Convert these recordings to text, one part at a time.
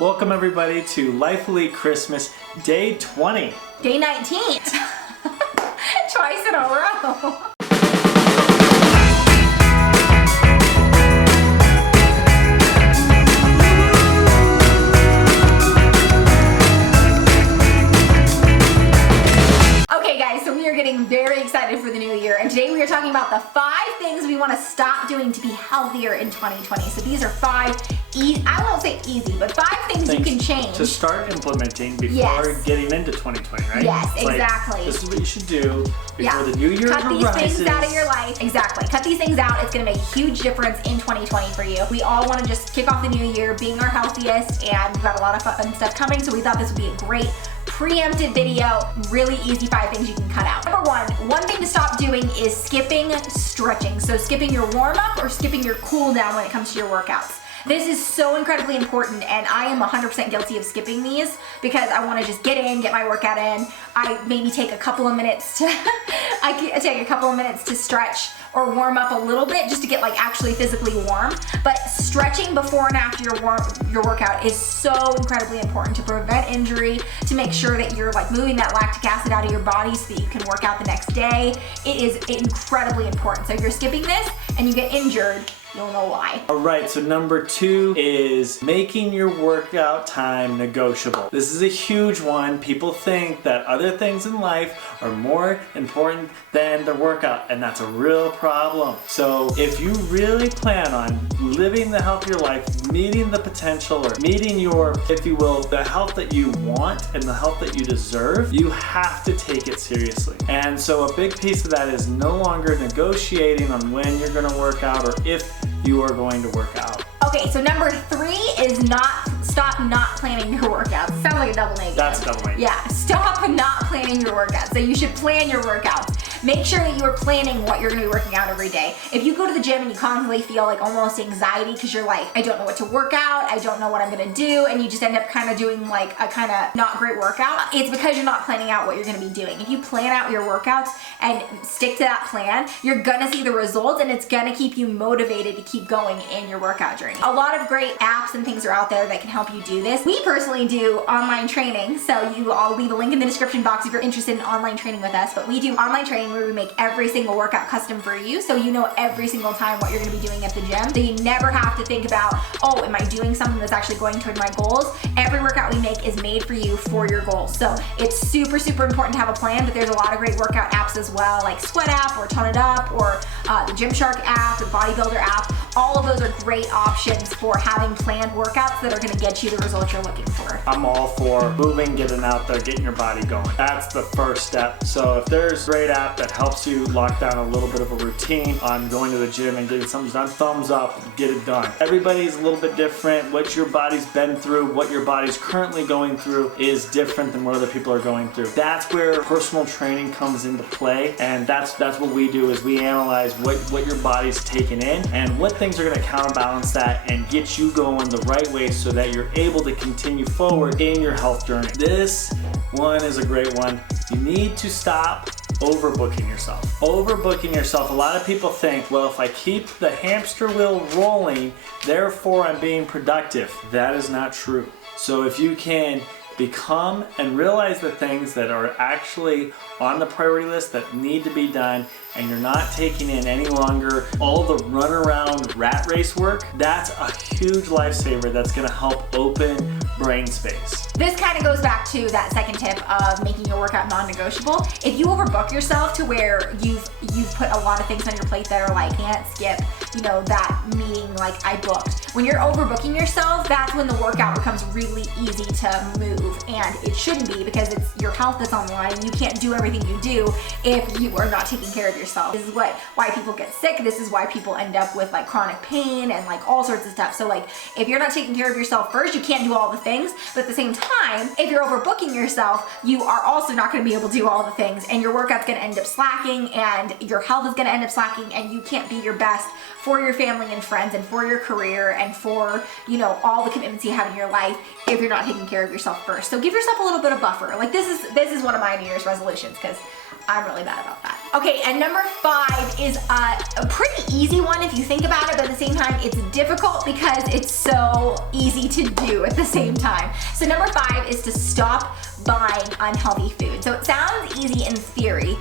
Welcome everybody to Life Elite Christmas Day 20. Day 19. Twice in a row. Okay guys, so we are getting very excited for the new year, and today we are talking about the 5 things we want to stop doing to be healthier in 2020. So these are 5 I won't say easy, but 5 things you can change to start implementing before getting into 2020, right? Yes, exactly. This is what you should do before the new year Cut these things out of your life. Exactly. Cut these things out. It's going to make a huge difference in 2020 for you. We all want to just kick off the new year being our healthiest, and we've got a lot of fun stuff coming, so we thought this would be a great preemptive video. Really easy 5 things you can cut out. Number 1 thing to stop doing is skipping stretching. So skipping your warm-up or skipping your cool down when it comes to your workouts. This is so incredibly important, and I am 100% guilty of skipping these because I want to just get my workout in. I maybe take a couple of minutes to stretch or warm up a little bit just to get like actually physically warm. But stretching before and after your workout is so incredibly important to prevent injury, to make sure that you're like moving that lactic acid out of your body so that you can work out the next day. It is incredibly important. So if you're skipping this and you get injured, you'll know why. All right, so number 2 is making your workout time negotiable. This is a huge one. People think that other things in life are more important than the workout, and that's a real problem. So if you really plan on living the healthier life, meeting the potential or meeting your, if you will, the health that you want and the health that you deserve, you have to take it seriously. And so a big piece of that is no longer negotiating on when you're gonna work out or if you are going to work out. Okay, so number 3 is stop not planning your workouts. Sounds like a double negative. That's a double negative. Yeah, stop not planning your workouts. So you should plan your workouts. Make sure that you are planning what you're gonna be working out every day. If you go to the gym and you constantly feel like almost anxiety because you're like, I don't know what to work out, I don't know what I'm gonna do, and you just end up kind of doing like a kind of not great workout, it's because you're not planning out what you're gonna be doing. If you plan out your workouts and stick to that plan, you're gonna see the results, and it's gonna keep you motivated to keep going in your workout journey. A lot of great apps and things are out there that can help you do this. We personally do online training, so I'll leave a link in the description box if you're interested in online training with us, but we do online training where we make every single workout custom for you, so you know every single time what you're gonna be doing at the gym, so you never have to think about, oh, am I doing something that's actually going toward my goals? Every workout we make is made for you for your goals. So it's super, super important to have a plan, but there's a lot of great workout apps as well, like Sweat App or Tone It Up or the Gymshark app, the Bodybuilder app. All of those are great options for having planned workouts that are gonna get you the results you're looking for. I'm all for moving, getting out there, getting your body going. That's the first step. So if there's a great app that helps you lock down a little bit of a routine on going to the gym and getting something done, thumbs up, get it done. Everybody's a little bit different. What your body's been through, what your body's currently going through is different than what other people are going through. That's where personal training comes into play, and that's what we do is we analyze what your body's taking in and what things are gonna counterbalance that and get you going the right way so that you're able to continue forward in your health journey. This one is a great one. You need to stop overbooking yourself. Overbooking yourself, a lot of people think, well, if I keep the hamster wheel rolling, therefore I'm being productive. That is not true. So if you can become and realize the things that are actually on the priority list that need to be done, and you're not taking in any longer all the runaround rat race work, that's a huge lifesaver that's gonna help open brain space. This kind of goes back to that second tip of making your workout non-negotiable. If you overbook yourself to where you've put a lot of things on your plate that are like, can't skip, you know, that meeting like I booked. When you're overbooking yourself, that's when the workout becomes really easy to move, and it shouldn't be because it's your health that's on the line. You can't do everything you do if you are not taking care of yourself. This is why people get sick. This is why people end up with like chronic pain and like all sorts of stuff. So like if you're not taking care of yourself first, you can't do all the things, but at the same time, if you're overbooking yourself, you are also not going to be able to do all the things, and your workout's going to end up slacking, and your health is going to end up slacking, and you can't be your best for your family and friends and for your career and for, you know, all the commitments you have in your life if you're not taking care of yourself first. So give yourself a little bit of buffer. Like this is one of my New Year's resolutions because I'm really bad about that. Okay, and number 5 is a pretty easy one if you think about it, but at the same time, it's difficult because it's so easy to do at the same time. So number 5 is to stop buying unhealthy food. So it sounds easy in theory,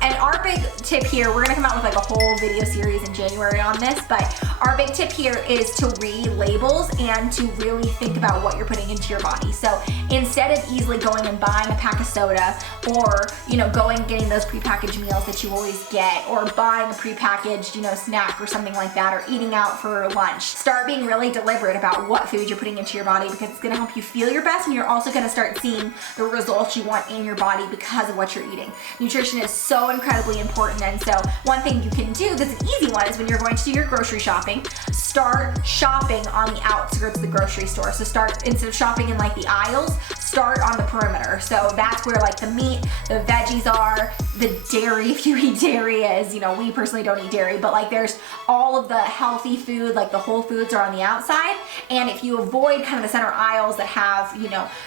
and our big tip here, we're gonna come out with like a whole video series in January on this, but our big tip here is to read labels and to really think about what you're putting into your body. So instead of easily going and buying a pack of soda, or going and getting those prepackaged meals that you always get, or buying a prepackaged snack or something like that, or eating out for lunch, start being really deliberate about what food you're putting into your body, because it's gonna help you feel your best, and you're also gonna start seeing the results you want in your body because of what you're eating. Nutrition is so incredibly important, and so one thing you can do that's an easy one is when you're going to do your grocery shopping, start shopping on the outskirts of the grocery store. So start, instead of shopping in like the aisles, start on the perimeter. So that's where like the meat, the veggies are, the dairy, if you eat dairy, is, we personally don't eat dairy, but like there's all of the healthy food, like the whole foods are on the outside. And if you avoid kind of the center aisles that have,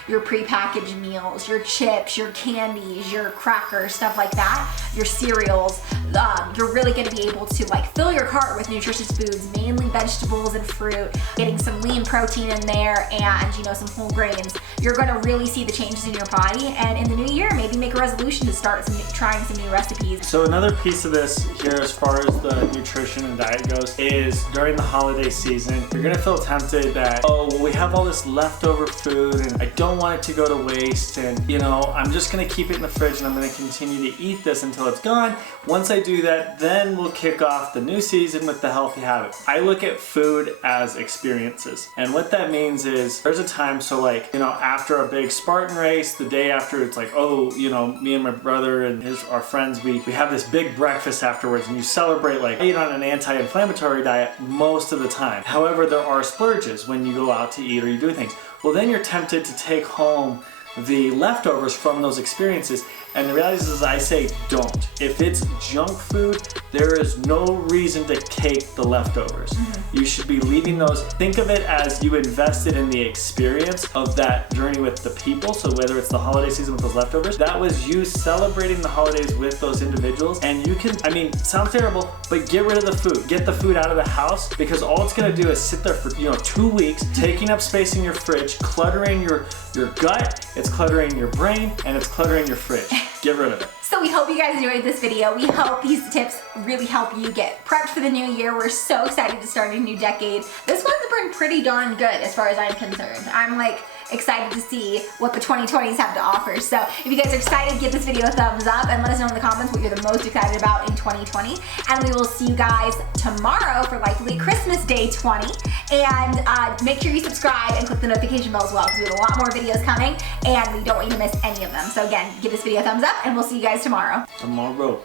your prepackaged meals, your chips, your candies, your crackers, stuff like that, your cereals, you're really gonna be able to like fill your cart with nutritious foods, mainly vegetables and fruit, getting some lean protein in there, and some whole grains. You're gonna really see the changes in your body, and in the new year, maybe make a resolution to start trying some new recipes. So another piece of this here, as far as the nutrition and diet goes, is during the holiday season, you're gonna feel tempted that, oh, well, we have all this leftover food and I don't want it to go to waste, and I'm just gonna keep it in the fridge and I'm gonna continue to eat this until it's gone. Once I do that, then we'll kick off the new season with the healthy habits. I look at food as experiences, and what that means is there's a time, so like, after a big Spartan race, the day after, it's like, oh, me and my brother and our friends, we have this big breakfast afterwards, and you celebrate, like, I eat on an anti-inflammatory diet most of the time. However, there are splurges when you go out to eat or you do things. Well, then you're tempted to take home the leftovers from those experiences, and the reality is I say don't. If it's junk food, there is no reason to take the leftovers. You should be leaving those. Think of it as you invested in the experience of that journey with the people. So whether it's the holiday season with those leftovers, that was you celebrating the holidays with those individuals. And you can, it sounds terrible, but get rid of the food. Get the food out of the house, because all it's gonna do is sit there for 2 weeks, taking up space in your fridge, cluttering your gut, it's cluttering your brain, and it's cluttering your fridge. Get rid of it. So we hope you guys enjoyed this video. We hope these tips really help you get prepped for the new year. We're so excited to start a new decade. This one's been pretty darn good as far as I'm concerned. I'm like excited to see what the 2020s have to offer. So if you guys are excited, give this video a thumbs up and let us know in the comments what you're the most excited about in 2020. And we will see you guys tomorrow for Life Elite Christmas Day 20. And make sure you subscribe and click the notification bell as well, because we have a lot more videos coming and we don't want you to miss any of them. So again, give this video a thumbs up and we'll see you guys tomorrow. Tomorrow.